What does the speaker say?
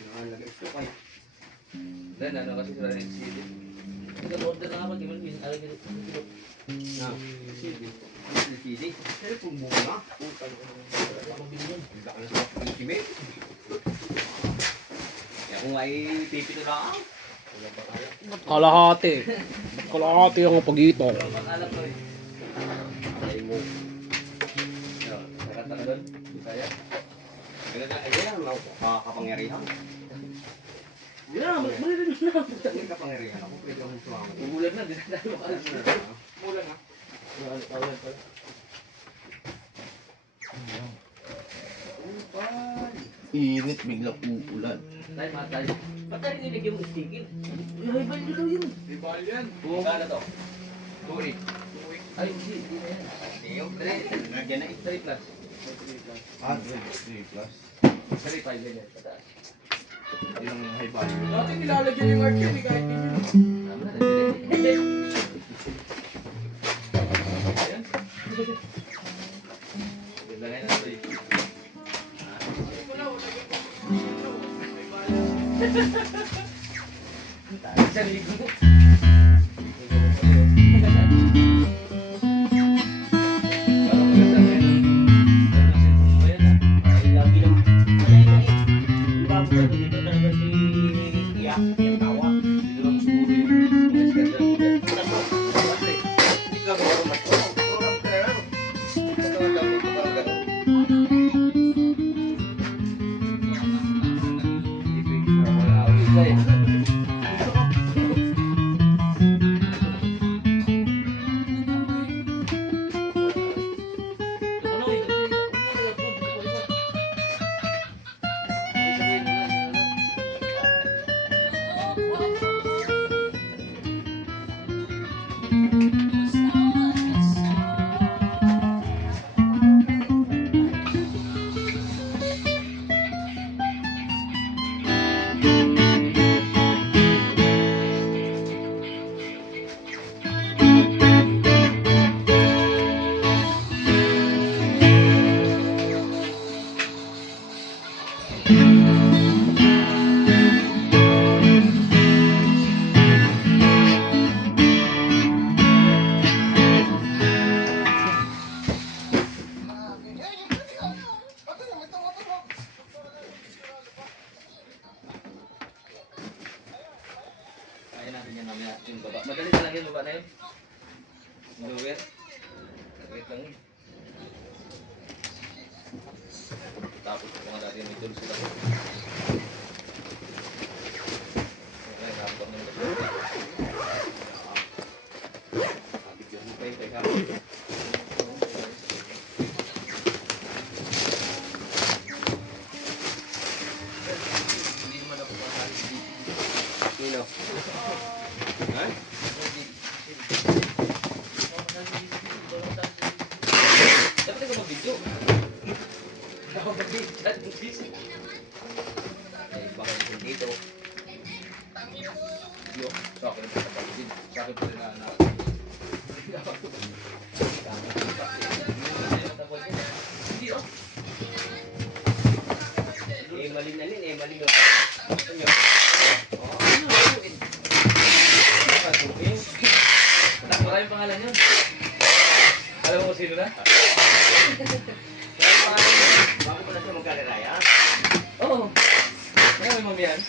Nakalagay ito kayo. Dan, ano kasi sila rin CD. Nag-order na ako, di man yun. Alagay dito. CD. Ano sa CD? Pero kung bunga. Mabili yun. Hindi ka na sa ultimate. Kaya kung ay pipito lang. Wala pa kaya. Kalahati. Kalahati ang pagito. Wala pang alam ko eh. Ay mo. Nakata ka doon? Di kaya? Ay lang kapangyarihan. Yeah, mali na. May kapangyarihan ako. Pwede akong sumama. Umulan na, di na tayo makalas na. Umulan na. Umulan pala. Init, biglang uulan. Tayo matay. Ba't tayo nilagyan mo stigin? Ay, bali daw yun. Ibal yan. Kala to? 2-8. Ay, hindi na yan. Yung 3. Nagyan na 3 plus. 3 plus. 3, 5 ganyan. Pataas. Yung high value. Dati nilalagyan yung mark yun. Kahit yun. Tama na, nandito. Ayan. Ilagay na 3. Sa ligo. Kaya natin yan mamaya yung baba. Madali na lang yung baba na yun. Yung lower. Wait lang yun. Tapos ito nga dati may tools sila. Okay, rapot ng baba. Habigyan mo pa yung teka. Hindi naman ako makakali dito. Nino. Ha? Dapat ikaw mag-video. Dapat mag-video. Eh, baka yung dito. Video. Sa akin pa sa pag-video. Sa akin pa rin na hindi oh. Eh, mali na rin. Eh, mali na. Gusto nyo? Maraming pangalan yun. Alam mo kung sino na? Bago pa na siya magkalaraya. Oo. Kaya may mamiyan.